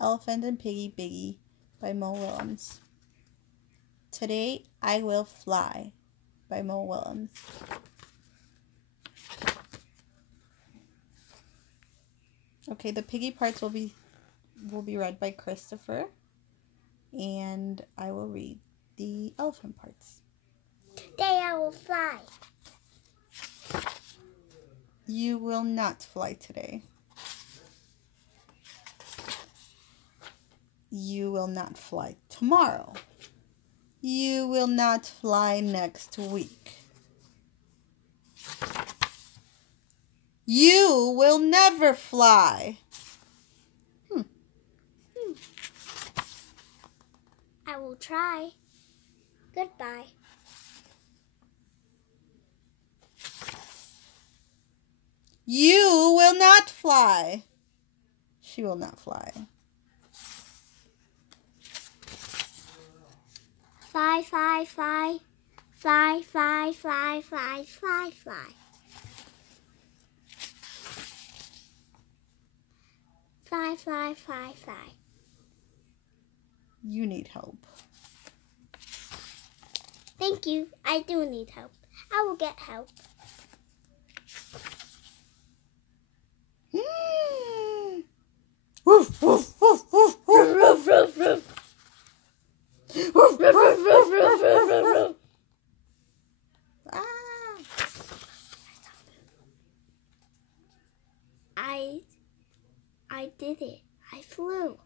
Elephant and Piggy Biggy by Mo Willems. Today I Will Fly by Mo Willems. Okay, the piggy parts will be read by Kristopher, and I will read the elephant parts. Today I will fly. You will not fly today. You will not fly tomorrow. You will not fly next week. You will never fly. I will try. Goodbye. You will not fly. She will not fly. Fly, fly, fly. Fly, fly, fly, fly, fly, fly. Fly, fly, fly, fly. You need help. Thank you. I do need help. I will get help. Woof, woof, woof, woof, woof, woof, woof, woof. Woof, woof, woof, woof, woof, woof, woof. I did it. I flew.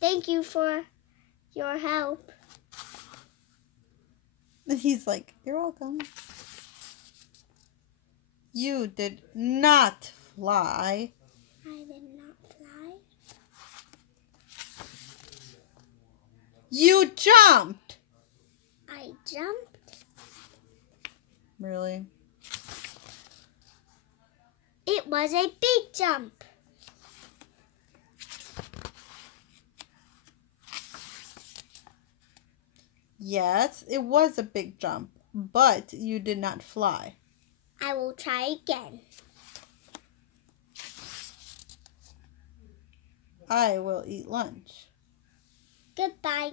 Thank you for your help. He's like, you're welcome. You did not fly. I did not fly. You jumped. I jumped. Really? It was a big jump. Yes, it was a big jump, but you did not fly. I will try again. I will eat lunch. Goodbye.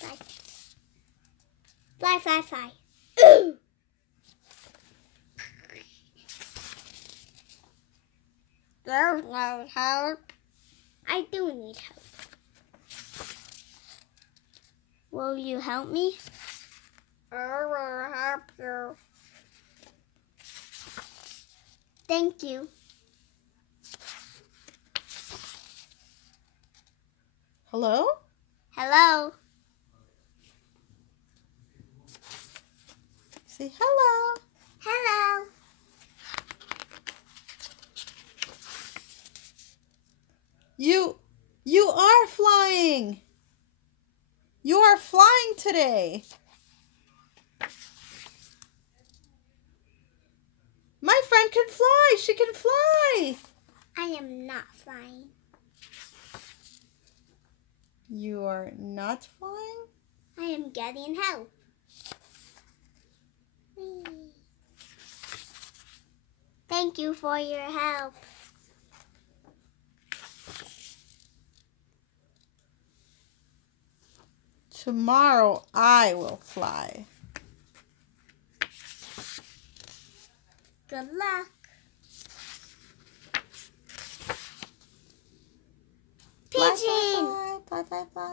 Bye. Fly, fly, fly. Ooh. There's no help. I do need help. Will you help me? I will help you. Thank you. Hello? Hello. Say hello. Hello. You are flying. You are flying today. My friend can fly. She can fly. I am not flying. You are not flying? I am getting help. Thank you for your help. Tomorrow I will fly. Good luck. Fly, Pigeon. fly, fly, fly, fly, fly.